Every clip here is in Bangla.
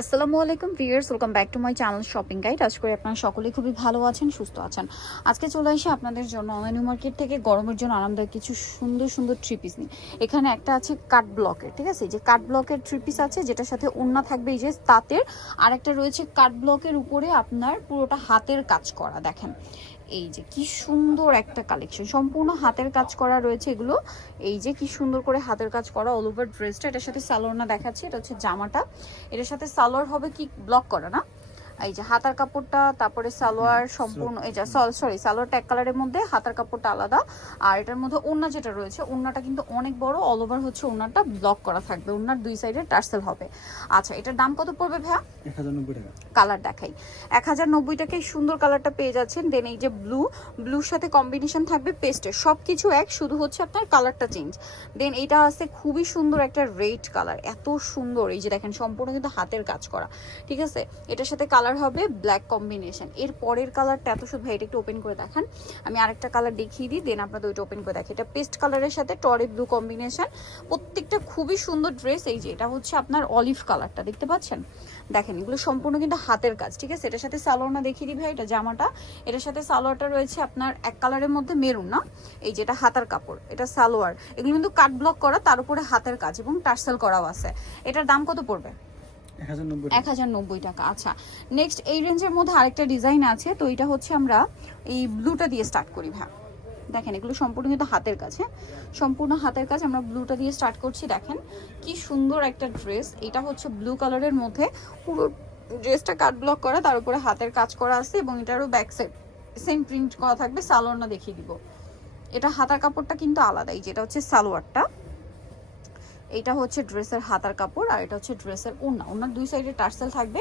আসসালামু আলাইকুম viewers, welcome back to my channel shopping guide. আশা করি আপনারা সকলেই খুবই ভালো আছেন, সুস্থ আছেন। আজকে চলে আসি আপনাদের জন্য অনলাইন মার্কেট থেকে গরমের জন্য আরামদায়ক কিছু সুন্দর সুন্দর থ্রি পিস নিয়ে। এখানে একটা আছে কাট ব্লকের, ঠিক আছে, এই যে কাট ব্লকের থ্রি পিস আছে, যেটার সাথে ওড়না থাকবে এই যে তাঁতের। আর একটা রয়েছে কাট ব্লকের উপরে আপনার পুরোটা হাতের কাজ করা। দেখেন এই যে কি সুন্দর একটা কালেকশন, সম্পূর্ণ হাতের কাজ করা রয়েছে এগুলো। এই যে কি সুন্দর করে হাতের কাজ করা অল ওভার ড্রেসটা। এটার সাথে সালোয়ার দেখাচ্ছে, এটা হচ্ছে জামাটা। এটার সাথে সালোয়ার হবে কি ব্লক করা না, এই যে হাতার কাপড়টা, তারপরে সালোয়ার সম্পূর্ণ এই যে সরি সালোয়ারটা এক কালারের মধ্যে, হাতার কাপড়টা আলাদা। আর এটার মধ্যে ওড়না যেটা রয়েছে, ওড়নাটা কিন্তু অনেক বড়, অল ওভার হচ্ছে ওড়নাটা ব্লক করা থাকবে, ওড়নার দুই সাইডে টার্সেল হবে। আচ্ছা, এটার দাম কত পড়বে ভাইয়া? 1090 টাকা। কালার দেখাই, 1090 টাকায় সুন্দর কালারটা পেয়ে যাচ্ছেন। দেন এই যে ব্লুর সাথে কম্বিনেশন থাকবে পেস্টের, সবকিছু এক, শুধু হচ্ছে আপনার কালারটা চেঞ্জ। দেন এটা আছে খুবই সুন্দর একটা রেড কালার, এত সুন্দর, এই যে দেখেন সম্পূর্ণ কিন্তু হাতের কাজ করা, ঠিক আছে। এটার সাথে কালার হবে ব্ল্যাক কম্বিনেশন। এর পরের কালারটা এত সুন্দর, ভাই এটা একটু ওপেন করে দেখান, আমি আরেকটা কালার দেখিয়ে দিই, দেন আপনাদের ওইটা ওপেন করে দেখি। এটা পেস্ট কালারের সাথে টরে ব্লু কম্বিনেশন, প্রত্যেকটা খুবই সুন্দর ড্রেস। এই যে এটা হচ্ছে আপনার অলিভ কালারটা, দেখতে পাচ্ছেন, দেখেন এগুলো সম্পূর্ণ কিন্তু হাতের কাজ, ঠিক আছে। এটার সাথে সালোয়ারটা দেখিয়ে দিই ভাই, এটা জামাটা। এটার সাথে সালোয়ারটা রয়েছে আপনার এক কালারের মধ্যে মেরুন না, এই যে এটা হাতার কাপড়, এটা সালোয়ার। এগুলো কিন্তু কাট ব্লক করা, তার উপরে হাতের কাজ এবং টার্সেল করাও আছে। এটার দাম কত পড়বে? 1090 টাকা। আচ্ছা, নেক্সট এই রেঞ্জের মধ্যে আরেকটা ডিজাইন আছে, তো এটা হচ্ছে আমরা এই ব্লুটা দিয়ে স্টার্ট করি ভাই। দেখেন এগুলো সম্পূর্ণ কিন্তু হাতের কাজ, হ্যাঁ সম্পূর্ণ হাতের কাজ। আমরা ব্লুটা দিয়ে স্টার্ট করছি, দেখেন কি সুন্দর একটা ড্রেস। এটা হচ্ছে ব্লু কালারের মধ্যে, পুরো ড্রেসটা কাট ব্লক করা, তার উপরে হাতের কাজ করা আছে এবং এটারও ব্যাক সাইড সেম প্রিন্ট করা থাকবে। সালোয়ারটা দেখিয়ে দিব, এটা হাতার কাপড়টা কিন্তু আলাদাই, যেটা হচ্ছে সালোয়ারটা, এটা হচ্ছে ড্রেসের হাতার কাপড়, আর এটা হচ্ছে ড্রেসের ওড়না। ওড়নার দুই সাইডে টার্সেল থাকবে,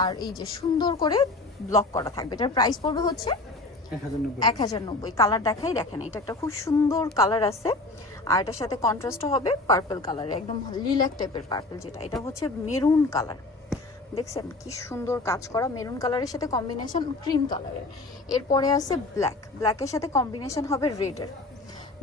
আর এই যে সুন্দর করে ব্লক করা থাকবে। এটার প্রাইস পড়বে হচ্ছে 1090। কালার দেখাই, দেখেন এটা একটা খুব সুন্দর কালার আছে, আর এটার সাথে কন্ট্রাস্ট হবে পার্পল কালারে, একদম লিলাক টাইপের পার্পল, যেটা এটা হচ্ছে মেরুন কালার। দেখছেন কি সুন্দর কাজ করা, মেরুন কালারের সাথে কম্বিনেশন ক্রিম কালারের। এরপরে আছে ব্ল্যাকের সাথে কম্বিনেশন হবে রেডের।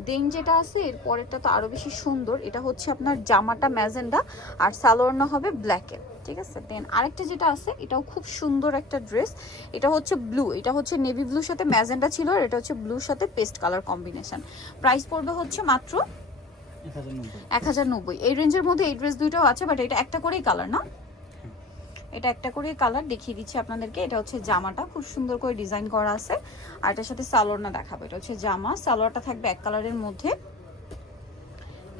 দেন যেটা আছে এর পরেরটা তো আরো বেশি সুন্দর, এটা হচ্ছে আপনার জামাটা ম্যাজেন্ডা আর সালোয়ারটা হবে ব্ল্যাকের, ঠিক আছে। দেন আরেকটা যেটা আছে, এটাও খুব সুন্দর একটা ড্রেস, এটা হচ্ছে ব্লু, এটা হচ্ছে নেভি ব্লুর সাথে ম্যাজেন্ডা ছিল, আর এটা হচ্ছে ব্লুর সাথে পেস্ট কালার কম্বিনেশন। প্রাইস পড়বে হচ্ছে মাত্র 1090। এই রেঞ্জের মধ্যে এই ড্রেস দুইটাও আছে, বাট এটা একটা করেই কালার না, এটা একটা করে কালার দেখিয়ে দিচ্ছি আপনাদেরকে। এটা হচ্ছে জামাটা, খুব সুন্দর করে ডিজাইন করা আছে, আর এটার সাথে সালোয়ারটা দেখাবো। এটা হচ্ছে জামা, সালোয়ারটা থাকবে এক কালারের মধ্যে,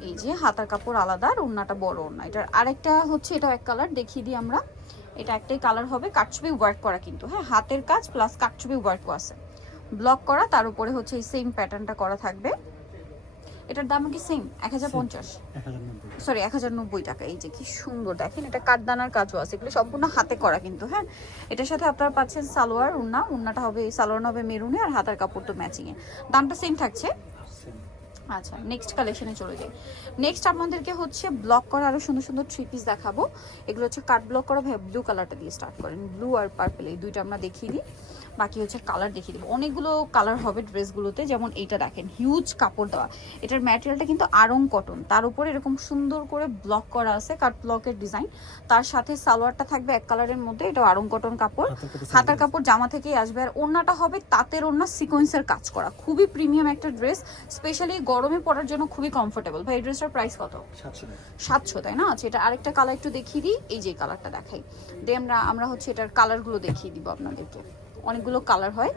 এই যে হাতার কাপড় আলাদা, আর ওড়নাটা বড় ওড়না। এটার আরেকটা হচ্ছে এটা এক কালার দেখিয়ে দিই আমরা, এটা একটাই কালার হবে, কাটছবি ওয়ার্ক করা কিন্তু, হ্যাঁ হাতের কাজ প্লাস কাটছবি ওয়ার্কও আছে, ব্লক করা, তার উপরে হচ্ছে এই সেম প্যাটার্নটা করা থাকবে। এটার দাম কি সেম 1050, সরি 1090 টাকা। এই যে কি সুন্দর, দেখেন এটা কাঠদানার কাজও আছে, এগুলো সম্পূর্ণ হাতে করা কিন্তু, হ্যাঁ। এটার সাথে আপনারা পাচ্ছেন সালোয়ার, ওড়নাটা হবে, সালোয়ার হবে মেরুনে, আর হাতার কাপড় তো ম্যাচিং এ, দামটা সেম থাকছে। আচ্ছা, নেক্সট কালেকশনে চলে যাই। নেক্সট আপনাদেরকে হচ্ছে ব্লক করা আরো সুন্দর সুন্দর থ্রি পিস দেখাবো। এগুলো হচ্ছে কাট ব্লক করা, ভাই ব্লু কালারটা দিয়ে স্টার্ট করেন, ব্লু আর পার্পল এই দুইটা আমরা দেখিয়ে দিই, বাকি হচ্ছে কালার দেখিয়ে দিব। অনেকগুলো কালার হবে ড্রেসগুলোতে, যেমন এইটা দেখেন হিউজ কাপড় দেওয়া, এটার ম্যাটেরিয়ালটা কিন্তু আড়ং কটন, তার উপরে এরকম সুন্দর করে ব্লক করা আছে, কাট ব্লকের ডিজাইন। তার সাথে সালোয়ারটা থাকবে এক কালারের মধ্যে, এটা আড়ং কটন কাপড়, হাতার কাপড় জামা থেকেই আসবে, আর ওড়নাটা হবে তাঁতের ওড়না, সিকোয়েন্সের কাজ করা, খুবই প্রিমিয়াম একটা ড্রেস, স্পেশালি গরমে পরার জন্য খুবই কমফোর্টেবল। ভাই এই ড্রেসটার প্রাইস কত? 700, তাই না? আচ্ছা, এটা আরেকটা কালার একটু দেখিয়ে দিই, এই যে কালারটা দেখাই, দিয়ে আমরা হচ্ছে এটার কালারগুলো দেখিয়ে দিব আপনাদেরকে, অনেকগুলো কালার হয়।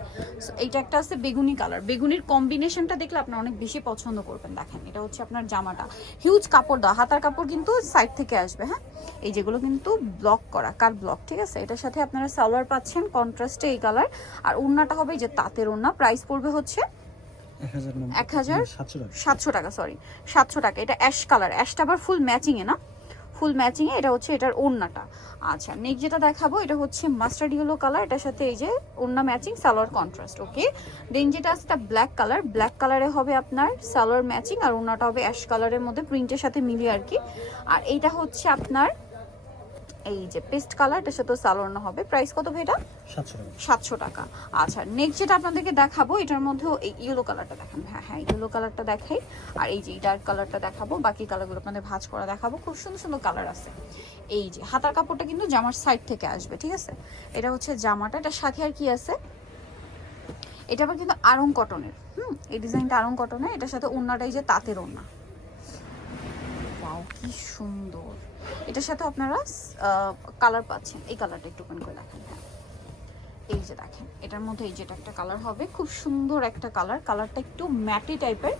এইটা একটা আছে বেগুনি কালার, বেগুনির কম্বিনেশনটা দেখলে আপনার অনেক বেশি পছন্দ করবেন। দেখেন এটা হচ্ছে আপনার জামাটা, হিউজ কাপড় দেওয়া, হাতার কাপড় কিন্তু সাইড থেকে আসবে, হ্যাঁ এই যেগুলো কিন্তু ব্লক করা, কার ব্লক, ঠিক আছে। এটার সাথে আপনারা সালোয়ার পাচ্ছেন কন্ট্রাস্টে এই কালার, আর ওড়নাটা হবে যে তাঁতের ওড়না। প্রাইস পড়বে হচ্ছে 1700 টাকা, সরি 700 টাকা। এটা অ্যাশ কালার, অ্যাশটা আবার ফুল ম্যাচিং এ না, ফুল ম্যাচিং এ, এটা হচ্ছে এটার ওড়নাটা। আচ্ছা, নেক্সট যেটা দেখাবো এটা হচ্ছে মাস্টার্ড ইয়েলো কালার, এটার সাথে এই যে ওড়না ম্যাচিং, সালোয়ার কন্ট্রাস্ট, ওকে। দেন যেটা আছে এটা ব্ল্যাক কালার, ব্ল্যাক কালারে হবে আপনার সালোয়ার ম্যাচিং, আর ওড়নাটা হবে অ্যাশ কালারের মধ্যে প্রিন্টের সাথে মিলিয়ে আর কি। আর এইটা হচ্ছে আপনার এই যে পেস্ট কালার, এটার সাথে সালোয়ার হবে। প্রাইস কত ভাই এটা? 700 টাকা। আচ্ছা নেক্সট যেটা আপনাদেরকে দেখাবো এটার মধ্যেও এই ইয়েলো কালারটা দেখান। হ্যাঁ হ্যাঁ ইয়েলো কালারটা দেখাই, আর এই যে ডার্ক কালারটা দেখাবো, বাকি কালারগুলো আপনাদের ভাঁজ করা দেখাবো। খুব সুন্দর সুন্দর কালার আছে। এই যে হাতার কাপড়টা কিন্তু জামার সাইড থেকে আসবে, ঠিক আছে? এটা হচ্ছে জামাটা, এটার সাথে আর কি আছে, এটা আবার কিন্তু আড়ং কটনের। এই ডিজাইনটা আড়ং কটনের, এটার সাথে ওড়নাটাই যে তাঁতের ওড়না। ওয়াও কি সুন্দর। এটার সাথে আপনারা কালার পাচ্ছেন, এই কালারটা একটু ওপেন করে দেখেন। হ্যাঁ এই যে দেখেন এটার মধ্যে এই যেটা একটা কালার হবে, খুব সুন্দর একটা কালার। কালারটা একটু ম্যাটি টাইপের,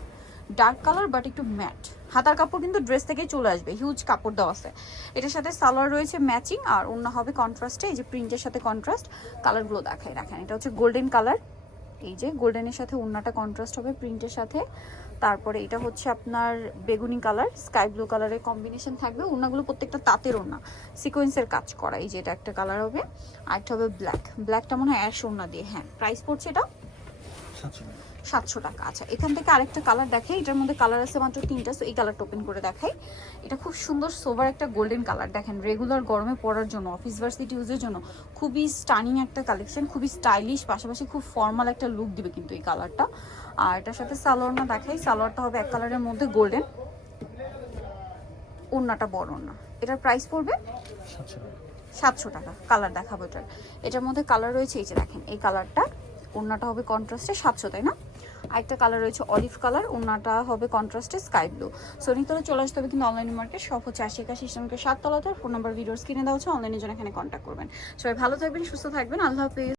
ডার্ক কালার বাট একটু ম্যাট। হাতার কাপড় কিন্তু ড্রেস থেকেই চলে আসবে, হিউজ কাপড় দেওয়া আছে। এটার সাথে সালোয়ার রয়েছে ম্যাচিং, আর ওড়না হবে কন্ট্রাস্টে। এই যে প্রিন্টের সাথে কন্ট্রাস্ট কালারগুলো দেখাই। দেখেন এটা হচ্ছে গোল্ডেন কালার, এই যে গোল্ডেনের সাথে ওড়নাটা কন্ট্রাস্ট হবে প্রিন্টের সাথে। তারপরে এটা হচ্ছে আপনার বেগুনি কালার, স্কাই ব্লু কালারের কম্বিনেশন থাকবে। ওড়নাগুলো প্রত্যেকটা তাঁতের ওড়না, সিকোয়েন্সের কাজ করা। এই যে এটা একটা কালার হবে, আরেকটা হবে ব্ল্যাক। ব্ল্যাকটা মনে হয় অ্যাশ ওড়না দিয়ে। হ্যাঁ প্রাইস পড়ছে এটা 700 টাকা। আচ্ছা এখান থেকে আরেকটা কালার দেখাই, এটার মধ্যে কালার আছে মাত্র 3টা। সো এই কালারটা ওপেন করে দেখাই। এটা খুব সুন্দর সোভার একটা গোল্ডেন কালার। দেখেন রেগুলার গরমে পরার জন্য, অফিস ভার্সিটি ইউজের জন্য খুবই স্টানিং একটা কালেকশন, খুবই স্টাইলিশ, পাশাপাশি খুব ফর্মাল একটা লুক দিবে কিন্তু এই কালারটা। আর এটার সাথে সালোয়ারটা দেখাই। সালোয়ারটা হবে এক কালারের মধ্যে গোল্ডেন, ওড়নাটা বড় ওড়না। এটার প্রাইস পড়বে 700 টাকা। কালার দেখাবো এটার, এটার মধ্যে কালার রয়েছে এই যে দেখেন এই কালারটা, ওড়নাটা হবে কন্ট্রাস্টে 700, তাই না? আরেকটা কালার রয়েছে অলিভ কালার, ওড়নাটা হবে কন্ট্রাস্টে স্কাই ব্লু। সো নিতরে চলে আসতে হবে কিন্তু অনলাইন মার্কেট, সব হচ্ছে 80 ইসলামকে 7 তলাতে। ফোন নাম্বার ভিডিওস কিনে দেওয়া হচ্ছে, অনলাইনের জন্য এখানে কন্ট্যাক্ট করবেন। সবাই ভালো থাকবেন, সুস্থ থাকবেন, আল্লাহ হাফেজ।